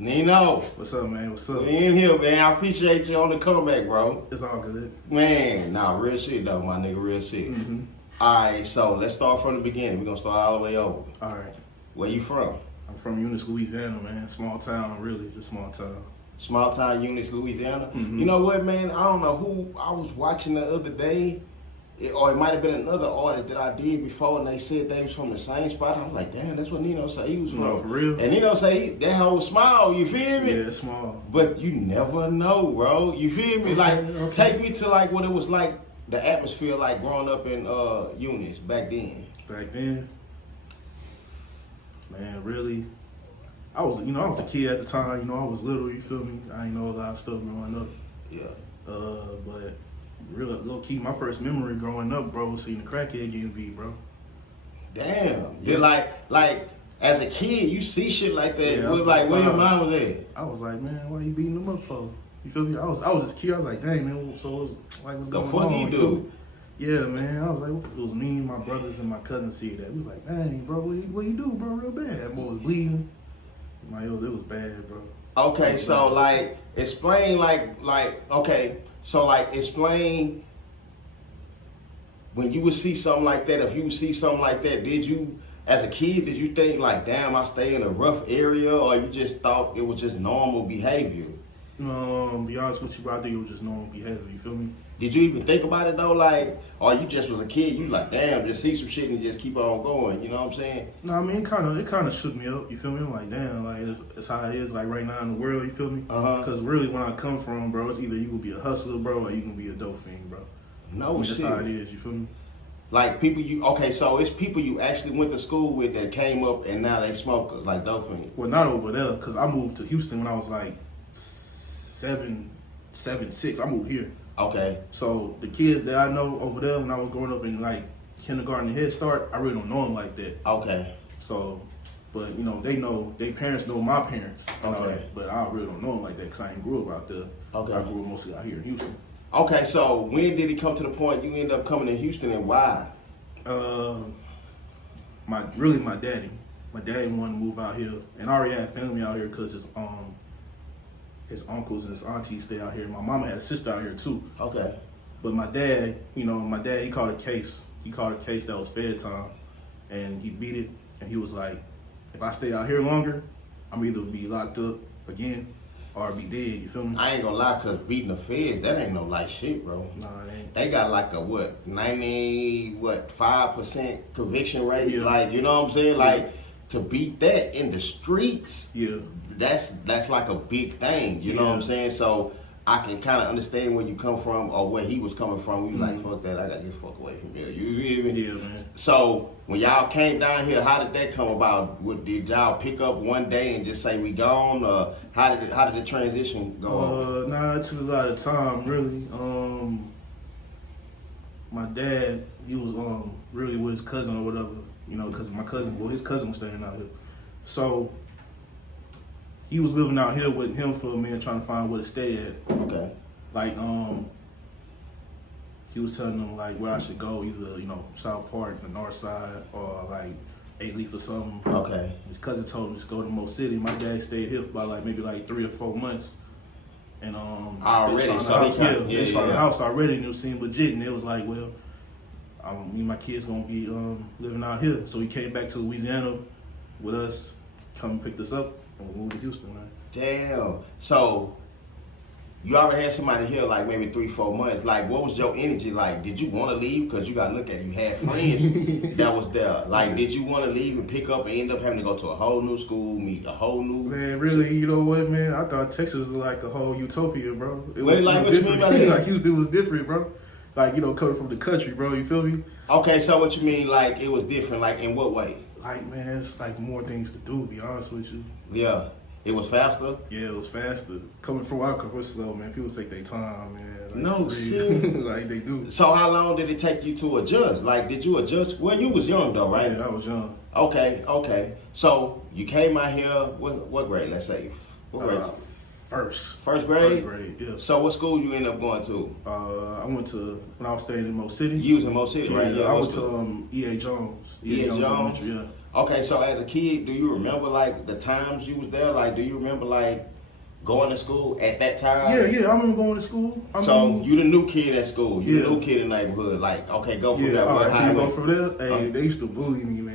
Nineaux. What's up, man? What's up? We in here, man. I appreciate you on the comeback, bro. It's all good. Man, real shit, though, my nigga, real shit. Mm-hmm. All right, so let's start from the beginning. We're going to start all the way over. All right. Where you from? I'm from Eunice, Louisiana, man. Small town, really. Just small town. Small town, Eunice, Louisiana. Mm-hmm. You know what, man? I don't know who I was watching the other day, or it might have been another artist that I did before, and they said they was from the same spot. I was like, damn, that's what Nineaux said he was from. No, for real? And Nineaux say that whole smile, you feel me? Yeah, it's small. But you never know, bro. You feel me? Like, Okay. take me to like what it was like, the atmosphere like growing up in Eunice back then. Back then, man, really, I was a kid at the time. I was little. You feel me? I didn't know a lot of stuff growing up. Yeah. But real low key, my first memory growing up, bro, was seeing the crackhead getting beat, bro. Damn. Yeah. Did like as a kid, you see shit like that. Yeah, Was like where your mind was at? I was like, man, why you beating them up for? You feel me? I was just curious. I was like, dang, man, so what's The going fuck on? he do? Yeah, man. I was like, it was me, my brothers, and my cousin see that. We was like, dang, bro, what you do, bro? Real bad. That boy was bleeding. Like, it was bad, bro. Okay, so like explain explain when you would see something like that. If you would see something like that, did you, as a kid, did you think like, damn, I stay in a rough area, or you just thought it was just normal behavior? Be honest with you, bro, I think it was just normal behavior. You feel me? Did you even think about it though, like, or you just was a kid? You like, damn, just see some shit and just keep on going. You know what I'm saying? No, I mean, it kind of shook me up. You feel me? I'm like, damn, like it's how it is, like right now in the world. You feel me? Because really, when I come from, bro, it's either you can be a hustler, bro, or you can be a dope fiend, bro. No shit. That's how it is. You feel me? Like people so it's people you actually went to school with that came up and now they smokers, like dope fiends. Well, not over there, because I moved to Houston when I was like 7, 6. I moved here. Okay. So the kids that I know over there when I was growing up in like kindergarten and Head Start, I really don't know them like that. Okay. So, but they know, their parents know my parents. Okay. But I really don't know them like that because I ain't grew up out there. Okay. I grew up mostly out here in Houston. Okay, so when did it come to the point you ended up coming to Houston, and why? My daddy. My daddy wanted to move out here, and I already had family out here because his uncles and his aunties stay out here. My mama had a sister out here too. Okay. But my dad, he called a case. He called a case that was Fed time, and he beat it. And he was like, if I stay out here longer, I'm either be locked up again or be dead. You feel me? I ain't gonna lie, cause beating the feds, that ain't no light shit, bro. Nah, it ain't. They got like a 5% conviction rate. Yeah. Like, you know what I'm saying? Like, to beat that in the streets, Yeah. that's like a big thing. You know what I'm saying? So I can kind of understand where you come from or where he was coming from. You like, fuck that, I gotta get the fuck away from here. You feel me? Yeah, man. So when y'all came down here, how did that come about? Did y'all pick up one day and just say we gone, or how did the transition go on? Nah, it took a lot of time, really. My dad, he was really with his cousin or whatever, because his cousin was staying out here. So he was living out here with him for a minute, trying to find where to stay at. Okay. Like, he was telling them like where I should go, either South Park, the North Side, or like 8 Leaf or something. Okay. His cousin told him just go to Mo City. My dad stayed here for about maybe 3 or 4 months. And Already, they so found the house, yeah, they found the house already, and it seemed legit. And it was like, well, me and my kids gonna be living out here. So he came back to Louisiana with us, come and picked us up, and we moved to Houston, man. Damn. So you already had somebody here like maybe 3-4 months. Like, what was your energy like? Did you want to leave? Because you got to look at it. You had friends that was there. Like, did you want to leave and pick up and end up having to go to a whole new school, meet a whole new... Man, really, you know what, man? I thought Texas was like a whole utopia, bro. It Wait, was like, what you mean by that? Like, Houston was different, bro. Like, coming from the country, bro. You feel me? Okay, so what you mean, like, it was different? Like, in what way? Like, man, it's like more things to do, to be honest with you. Yeah. It was faster? Yeah, it was faster. Coming from where I come from, slow, man. People take their time, man. Like, No shit. Like, they do. So how long did it take you to adjust? Like, did you adjust? Well, you was young, though, right? Yeah, I was young. Okay. So you came out here, what grade, let's say? What grade? First grade? First grade, yeah. So what school you ended up going to? I went to, when I was staying in Mo City. You was in Mo City, right? Yeah, I went to E.A. Jones. Yeah, Jones. Yeah. Okay, so as a kid, do you remember like the times you was there? Like, do you remember like going to school at that time? Yeah. I remember going to school. So you the new kid at school. You the Yeah. new kid in the neighborhood. Like, okay, go from there. All right, so you go Highway. from there. Hey, they used to bully me, man.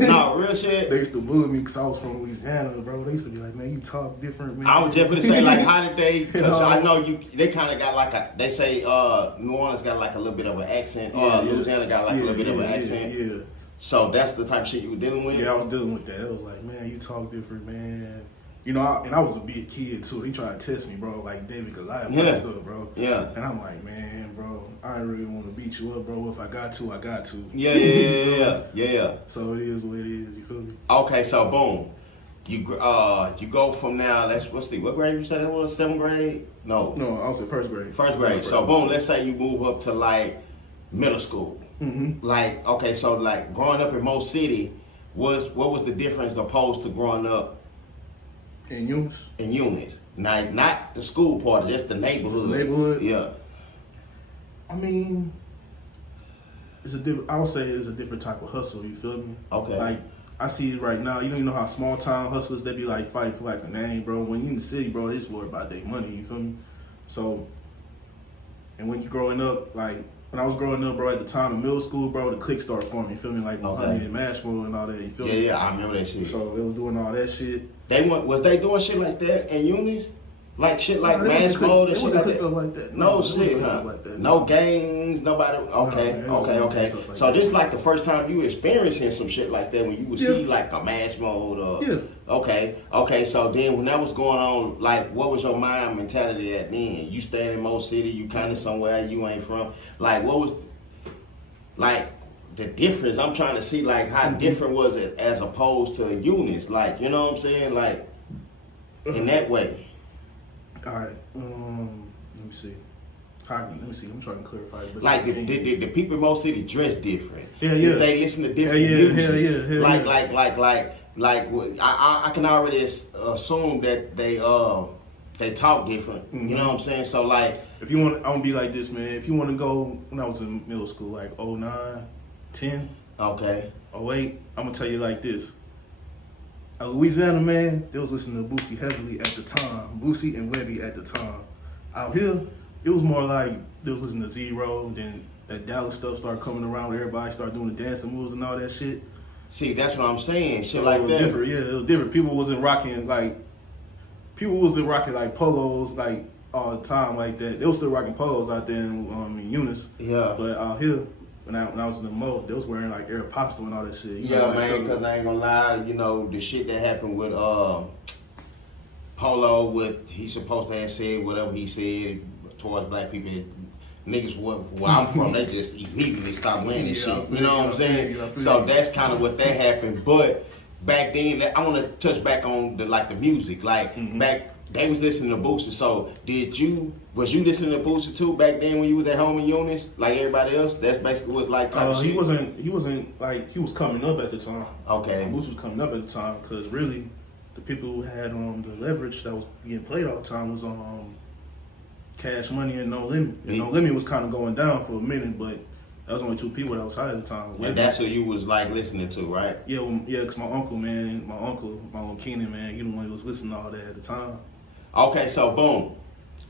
No, real shit. They used to bully me because I was from Louisiana, bro. They used to be like, man, you talk different, man. I was just gonna say, like, how did they? Because I know they kind of got like a. They say New Orleans got like a little bit of an accent. Louisiana got like a little bit of an accent. Yeah. So that's the type of shit you were dealing with. Yeah, I was dealing with that. It was like, man, you talk different, man. You know, and I was a big kid too. They tried to test me, bro, like David Goliath and stuff, bro. Yeah. And I'm like, man, bro, I ain't really want to beat you up, bro. If I got to, I got to. Yeah. So it is what it is. You feel me? Okay, so boom, you go from now. What grade you said that was? 7th grade? No, I was in first grade. First grade. So boom, let's say you move up to like middle school. Mm-hmm. Like, okay, so like growing up in Mo City, what was the difference opposed to growing up In Eunice? in Eunice? Not the school part, just the neighborhood. The neighborhood? Yeah. I mean, it's a different. I would say it's a different type of hustle. You feel me? Okay. Like I see it right now. You don't even know how small town hustlers they be like fighting for like a name, bro. When you in the city, bro, they just worry about their money. You feel me? So, and when you growing up, like when I was growing up, bro, at the time in middle school, bro, the clique started forming. You feel me? Like Muhammad and Mashmo and all that. You feel me? Yeah, I remember that shit. So they was doing all that shit. Was they doing shit like that in Eunice? Like shit like No, mass mode and shit like that? Like that. No they shit, wasn't huh? hooked up like that. No gangs, nobody. Okay. Like So that. this like the first time you experiencing some shit like that when you would see like a mass mode or. Yeah. Okay. So then when that was going on, like what was your mind mentality at then? You staying in Mo City, you kind of somewhere you ain't from. Like what was like the difference? I'm trying to see like how different was it as opposed to Eunice? Like you know what I'm saying? Like in that way. All right. Let me see. Let me see. I'm trying to clarify. Like the people in Mo City dress different. Yeah. If they listen to different music. Yeah. Like I can already assume that they talk different. Mm-hmm. You know what I'm saying? So like, if you want, I'm gonna be like this, man. If you want to go, when I was in middle school, like 09, 10, okay, 08, I'm gonna tell you like this. Louisiana, man, they was listening to Boosie heavily at the time. Boosie and Webby at the time. Out here, it was more like they was listening to Zero. Then that Dallas stuff started coming around where everybody started doing the dancing moves and all that shit. see, that's what I'm saying. Shit So like it was that. different. Yeah, it was different. People wasn't rocking like polos like all the time like that. They was still rocking polos out there in Eunice. Yeah. But out here, when I was in the mode, they was wearing like Aeropostale and all that shit. You Yeah, know, like, man, so- because I ain't gonna lie, you know, the shit that happened with Polo, he supposed to have said whatever he said towards black people. Niggas where I'm from, they just immediately stopped wearing this shit. You know what I'm saying? So that's kind of what that happened. But back then, I want to touch back on the music. Like back, they was listening to Boosie. So was you listening to Boosie too back then when you was at home in Eunice, like everybody else? That's basically what like type of shit. He wasn't like, he was coming up at the time. Okay. Boosie was coming up at the time because really, the people who had the leverage that was getting played all the time was Cash Money and No Limit. And No Limit was kind of going down for a minute, but that was only two people that was high at the time. And that's who you was like listening to, right? Yeah, because my uncle, Keenan, man, he the one who was listening to all that at the time. Okay, so boom,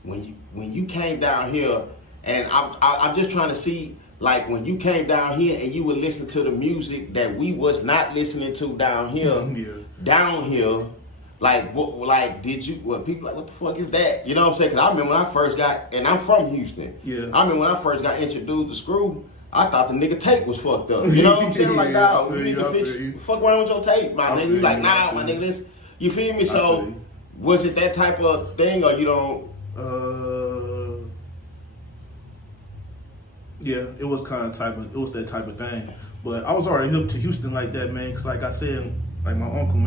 when you came down here, and I'm just trying to see, like when you came down here and you would listen to the music that we was not listening to down here, down here, like did you? Well, people like, what the fuck is that? You know what I'm saying? Because I remember when I first got, and I'm from Houston. Yeah. I remember when I first got introduced to Screw. I thought the nigga tape was fucked up. You know what I'm saying? Like, nah, you need to fix. Fuck around with your tape, my nigga. You like, nah, my nigga, this. You feel me? So, was it that type of thing, or you don't? Yeah, it was that type of thing. But I was already hooked to Houston like that, man. Cause like I said, like my uncle,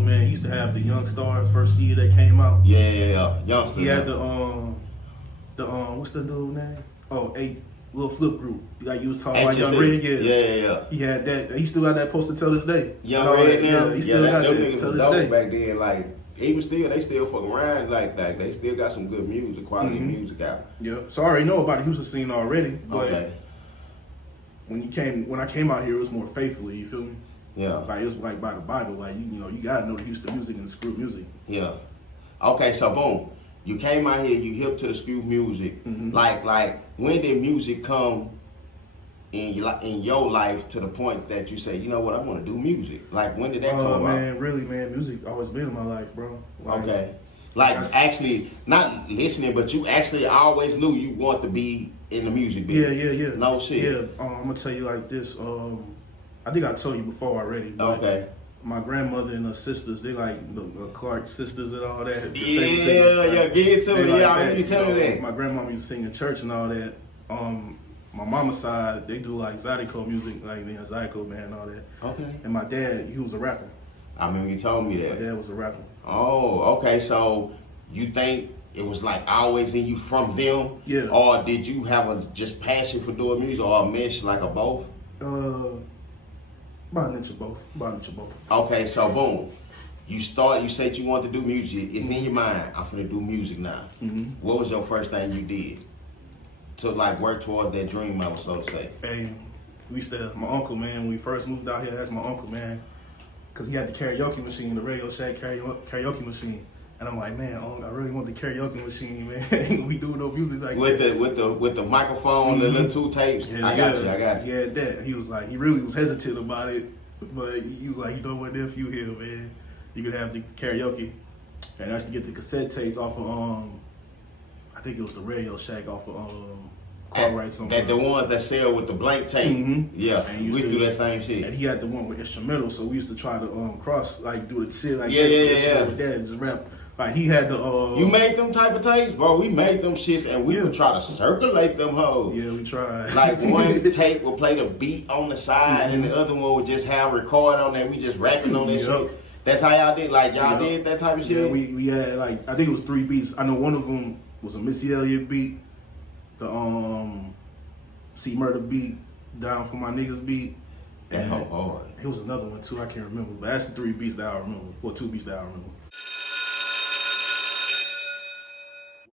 man, he used to have the Young Star first CD that came out. Yeah, Youngster. He had the what's the dude name? Oh, 8 little flip group. Like you was talking about Young Red, yeah. He had that. He still got that poster till this day. Young Red, yeah, he still got them that niggas till was this dope day. back then. Like they still fuck around like that. They still got some good music, quality music out. Yeah. So I already know about the Houston scene already. But Okay. when I came out here, it was more faithfully. You feel me? Yeah. Like it was like by the Bible. Like you gotta know the Houston music and the screw music. Yeah. Okay, so boom, you came out here, you hip to the screw music. Mm-hmm. Like when did music come in your life to the point that you say, you know what, I want to do music? Like when did that come about? Man, really, man, music always been in my life, bro. Like, Okay. Like actually not listening, but you actually always knew you want to be in the music business. Yeah. No shit. Yeah, I'm gonna tell you like this. I think I told you before already. But Okay. My grandmother and her sisters, they like the Clark sisters and all that. Yeah, get it to me. Yeah, I remember you telling me that. My grandmama used to sing in church and all that. My mama's side, they do like Zydeco music, like the Zydeco band and all that. Okay. And my dad, he was a rapper. I remember you told me My that. dad was a rapper. Oh, okay. So you think it was like always in you from them? Yeah. Or did you have a just passion for doing music or a mesh like a both? About an inch of both. Okay, so boom. You said you wanted to do music. It's in your mind, I'm finna do music now. Mm-hmm. What was your first thing you did to like work towards that dream, I was so to say? Hey, we used to, my uncle, man, when we first moved out here, that's my uncle, man. Because he had the karaoke machine, the Radio Shack karaoke machine. And I'm like, man, I really want the karaoke machine, man. We do no music like that. With the microphone, the little two tapes. Yeah, I got you. He had that. He was like, he really was hesitant about it, but he was like, you know what, if you here, man, you could have the karaoke. And I used to get the cassette tapes off of, I think it was the Radio Shack off of Cartwright somewhere. That the ones that sell with the blank tape. Mm-hmm. Yeah, we used to do that same shit. And he had the one with instrumental, so we used to try to cross, like do the shit like yeah. With that and just rap. Like he had the You made them type of tapes, bro. We made them shits and we would try to circulate them hoes. Yeah, we tried. Like one tape would play the beat on the side and the other one would just have record on that. We just rapping on that shit. That's how y'all did. Like y'all did that type of shit. Yeah, we had like I think it was 3 beats. I know one of them was a Missy Elliott beat, the C Murder beat, Down for My Niggas beat. That And hard. it was another one too. I can't remember, but that's the 3 beats that I remember. Well, 2 beats that I remember.